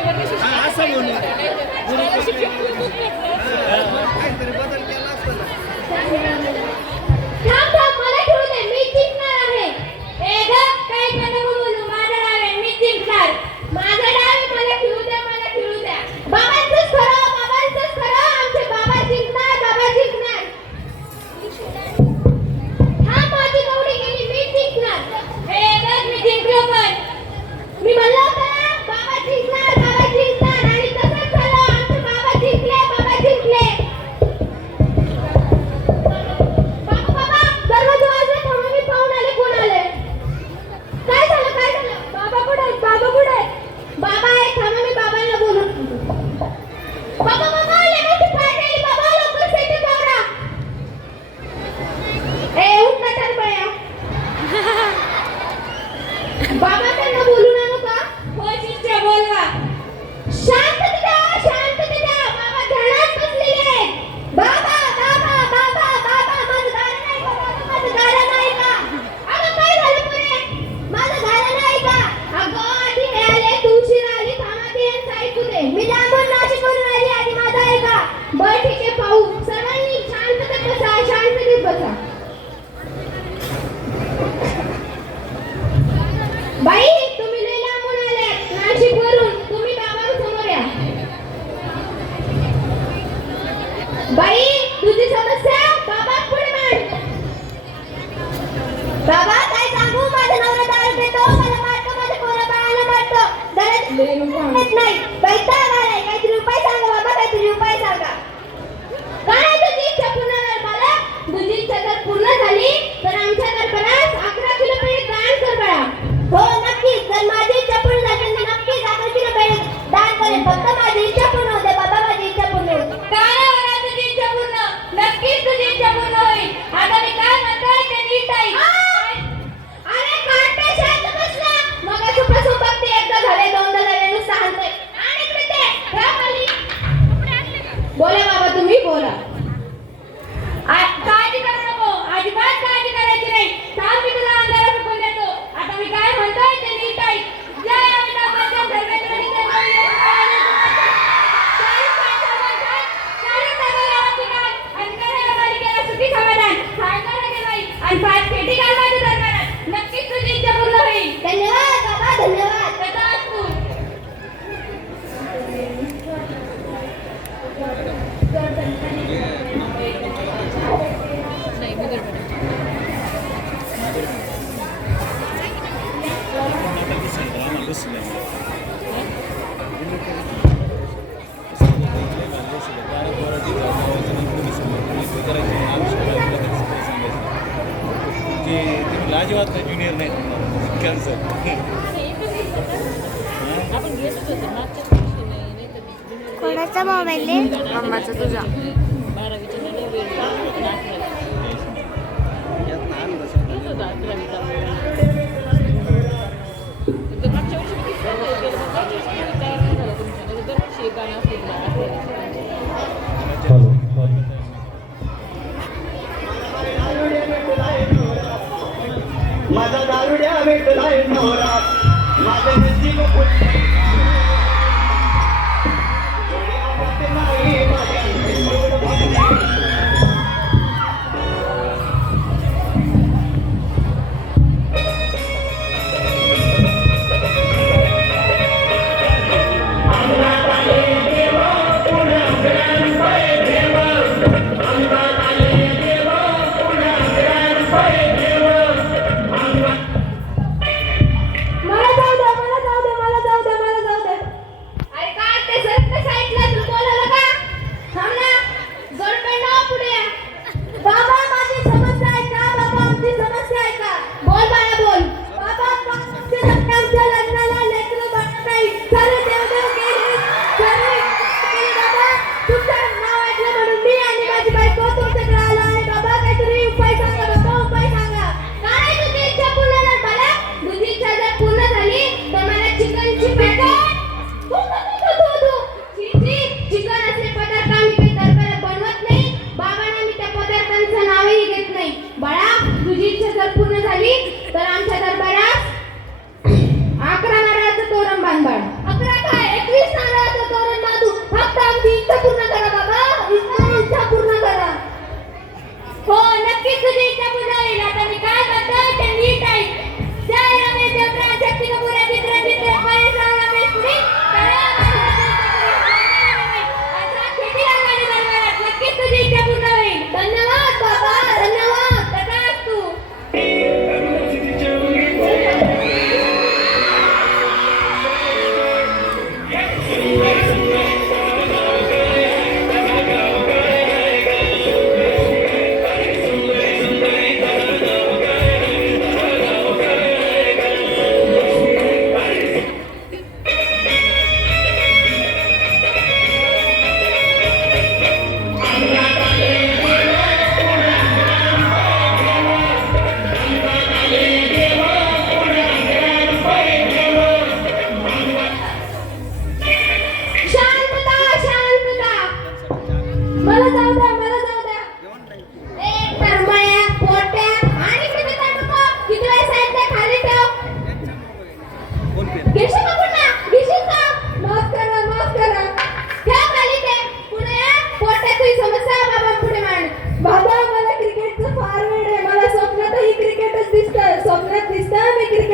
असं म्हणून काहीतरी बदल केला असता ना. थांब थांब, मला खेळू दे, मी जिंकणार आहे. ए ग, काही पण नको बोलू, माझं डाव आहे, मी जिंकणार. माझं डाव आहे, मला खेळू द्या, मला खेळू द्या. बाबांचंच खरं, आमचे बाबा जिंकणार, बाबा जिंकणार. हा, माझी कवडी गेली, मी जिंकणार. ए बघ, मी जिंकलो पण. मी म्हणलं होतं ना, बाबा जिंकणार, बाबा जिंकणार, आणि तसंच झालं. आमचे बाबा जिंकले, बाबा जिंकले. बाबा, दरवाजा वाजला, थांबा, मी पाहून आले, कोण आले. काय झालं, काय झालं? बाबा कुठे आहेत, बाबा कुठे आहेत? बाबा आहेत, थांबा, मी बाबांना बोलून. बाबा, बाबा, लय मोठी फाट आली, बाबा, लवकर सेटिंग आवरा. ए, उठ ना, टरबळ्या. बाबा, त्यांना बोलून आणू का? हो, शिष्य, बोलवा. शांतता द्या, बाबा ध्यानात बसलेले आहेत. बाबा, बाबा, बाबा, बाबा, माझं गाणं नाही का? बाबा, माझं गाणं नाही का? अगं, काय झालं पुढे? माझं गाणं नाही का? अगं, आधी हे आले, तू उशिरा आली, थांबा, ते यांचं ऐकू दे. मी लांबून नाशिक करून आली, आधी माझं ऐका. बरं, ठीक आहे, पाहू. सर्वांनी शांततेत बसा, शांततेत बसा. बाई, तुम्ही लय लांबून आल्यात, नाशिकवरून. तुम्ही बाबांसमोर या. बाई, तुझी समस्या बाबांपुढे मांड. बाबा, काय सांगू, माझा नवरा दारू पितो, मला मारतो, माझ्या पोरा बाळाला मारतो. गरज नाही, वैताग आलाय. काहीतरी उपाय सांगा बाबा, काहीतरी उपाय सांगा. काय तुझी इच्छा पूर्ण कर बाळा. तुझी इच्छा जर पूर्ण झाली तर आमच्या दरबारात 11 किलो पेढे दान कर बाळा. हो, नक्कीच. जर माझी इच्छा पूर्ण झाली तर नक्कीच 11 किलो पेढे दान करेन. फक्त माझी इच्छा पूर्ण होते बाबा, माझी इच्छा पूर्ण होते. काय होणार तुझी इच्छा पूर्ण? नक्कीच तुझी इच्छा पूर्ण होईल. आता मी काय म्हणतोय ते नीट ऐक. अरे काटे, शांत बस ना. मग सुप्रसूप बघते, एकदा झाले, दोनदा झाले, नुसतं हाणतोय. आणि इकडे ते ठेव खाली. बोला बाबा, तुम्ही बोला. काळजी करू नको, अजिबात काळजी करायची नाही. थांब, मी तुला अंधारात उकळून देतो. आता मी काय म्हणतोय ते नीट ऐक. जय अमिताभ बच्चन, आणि 5 पेटी घाल माझ्या दरबारात. नक्कीच तुझी इच्छा पूर्ण होईल. धन्यवाद बाबा, धन्यवाद. तथास्तु. अजिबात ज्युनियर नाही कॅन्सर. कोणाचा मोबाईल आहे? मम्माचा, तुझा. माझा दारुड्या भेटलाय नवरा, माझं नशीब फुटलंय. नाही माझ्या मला जाऊ द्या, मला जाऊ द्या, मला जाऊ द्या, मला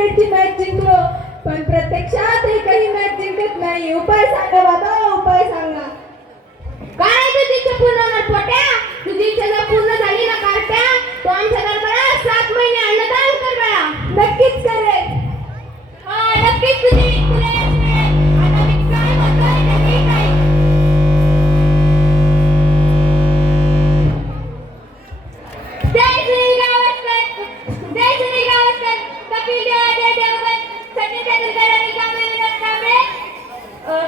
क्रिकेटची मॅच जिंकलो, पण प्रत्यक्षात एकही मॅच जिंकत नाही. उपाय सांगा बाबा, उपाय सांगा. काय तुझी इच्छा पूर्ण होणार पोट्या? तुझी इच्छा जर पूर्ण झाली ना कार्ट्या, तो आमच्या दरबारात 7 महिने अन्नदान कर बाळा. नक्कीच करेल. हा नक्कीच तुला यश मिळेल. आता मी काय म्हणतोय ते ठीक आहे. जय श्री गावस्कर, जय श्री गावस्कर. कपिल देव, अजय देवगण, सचिन तेंडुलकर आणि विनोद कांबळे,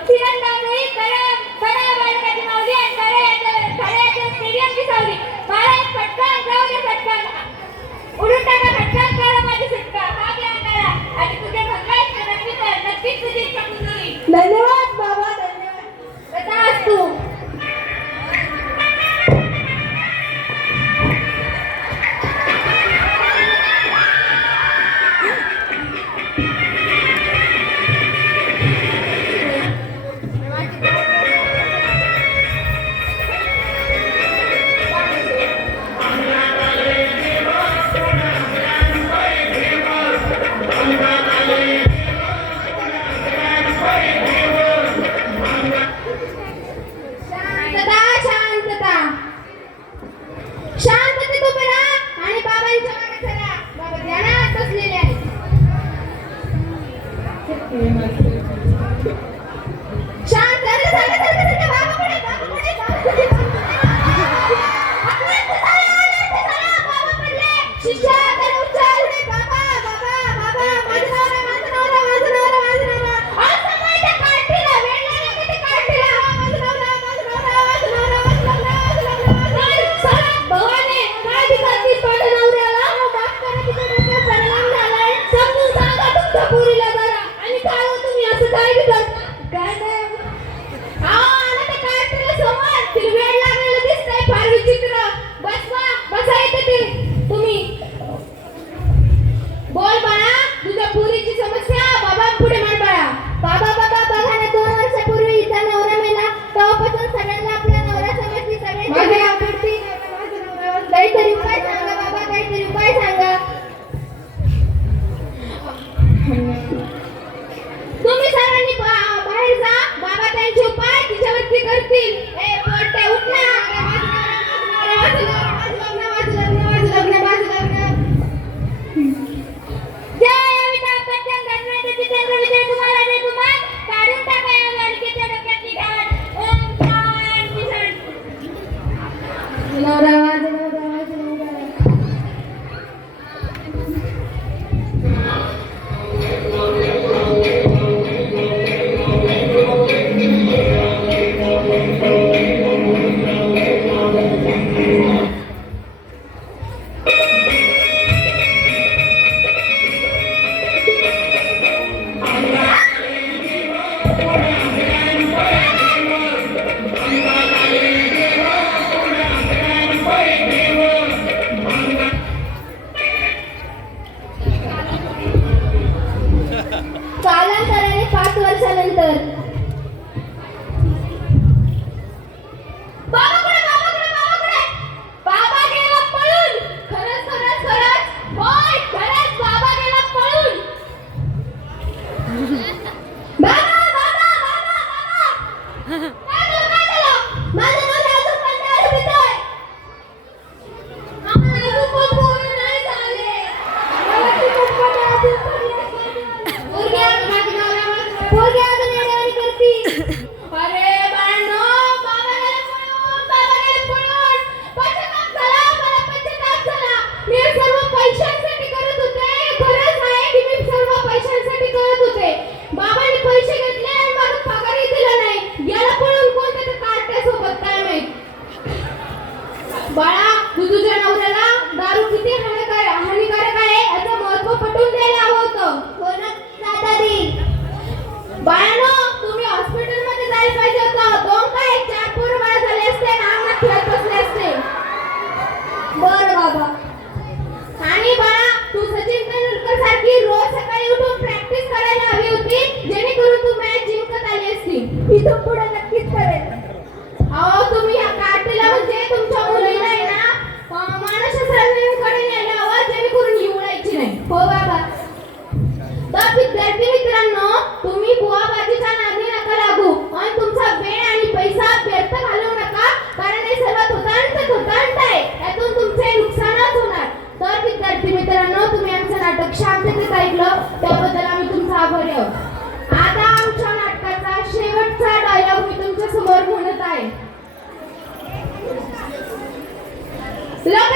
तिरंदाजी, कडा बालकाची माऊली आणि खड्याच्या स्टेडियमची सावली. महाराज फटकन, जाऊ दे फटकन. उडून टाका फटकन, करा माझी सुटका. हा घ्या करा. आणि तुझे भंगाईत नक्कीच तुझी इच्छा पूर्ण होईल. धन्यवाद बाबा, धन्यवाद. कसा आहेस तू? शांतता, शांतता. शांततेत उभे राहा आणि बाबांच्या मागे चला. बाबा ध्यानात बसलेले आहेत. शांत बाबा पुढे, बाबा पुढे, बाबा पुढे. बाबा पडले. शिष्या त्याला उचल. बाबा बाबा बाबा, माझं नवरा, माझं नवरा, माझं नवरा, माझं नवरा. असं माहिती काढतीला वेळ लागला की ते काढतीला. माझं नवरा, माझं नवरा, माझं नवरा, माझं नवरा, माझं नवरा. चला भवाने, काय बिघडतीस माझ्या नवऱ्याला? माफ करा, तिच्या डोक्यात परिणाम झालाय. समजून सांगा तुमच्या पोरीला जरा. आणि काय हो तुम्ही असं काय बिघडता? काय नाही. हा आणि ते काढतीला समोर. तिला वेळ लागलेलं दिसतंय, फार विचित्र. बसवा, बसा येते ते तुम्ही. बोल बाळा, तुझ्या पुरीची समस्या बाबा पुढे मांड बाळा. बाबा बाबा बघा ना, 2 वर्षापूर्वी हिचा नवरा मेला. तेव्हापासून सगळ्यांना आपला नवरा समजली. सगळ्यांची आवडती. काहीतरी उपाय सांगा बाबा, काहीतरी उपाय सांगा. तुम्ही सर्वांनी बाहेर जा. बाबा त्यांचे उपाय तिच्यावरती करतील. ए पोट्या उठ ना. माझं लग्न, माझं लग्न, माझं लग्न, माझं लग्न. जय अमिताभ बच्चन, धर्मेंद्र, जितेंद्र, विजय कुमार, अजय कुमार. काढून टाका या बालकीच्या डोक्यातली घाण. ओम शांती शांती. नवरा, माझं नवरा, माझं नवरा. कालांतराने 5 वर्षानंतर बाबाकडे, बाबाकडे, बाबाकडे. बाबा गेला पळून. खरंच खरंच खरंच. होय खरंच बाबा गेला पळून. बाबा बाबा बाबा बाबा. काय झालं? माझा नवरा अजून पण दारू पितोय. आम्हाला अजून पण पोरं नाही झाले. मला ती पटपट अजून पण पोरगी अजून येण्यावानी करती. अरे बाळांनो, बाबा गेला पळून, बाबा गेला पळून. पश्चाताप झाला, मला पश्चाताप झाला. मी हे सर्व पैशांसाठी करत होते. खरंच आहे की मी सर्व पैशांसाठी करत होते. बाबांनी पैसे घेतले आणि मला पगारही दिला नाही. याला पळून कोणत्या त्या कार्ट्यासोबत काय माहित. बाळा, तू तुझ्या नवऱ्याला दारू किती हानिकारक आहे याचं महत्त्व पटवून द्यायला हवं होतं. हो ना दादाजी. बाळांनो, तुम्ही हॉस्पिटलमध्ये जायला पाहिजे होतं. 2 काय 4 पोरं बाळ झाले असते आणि अंगणात खेळत बसले असते. बरं बाबा. आणि बाळा, तू सचिन तेंडुलकर सारखी रोज सकाळी उठून प्रॅक्टिस करायला हवी होती, जेणेकरून तू मॅच जिंकत आली असती. इथून पुढे नक्कीच करेल. अहो तुम्ही ह्या कार्टीला म्हणजे तुमच्या मुलीला आहे ना मानसशास्त्राकडे न्यायला हवं, जेणेकरून ही उडायची नाही. हो बाबा. झालं. आता आमच्या नाटकाचा शेवटचा डायलॉग मी तुमच्या समोर म्हणत आहे. लोक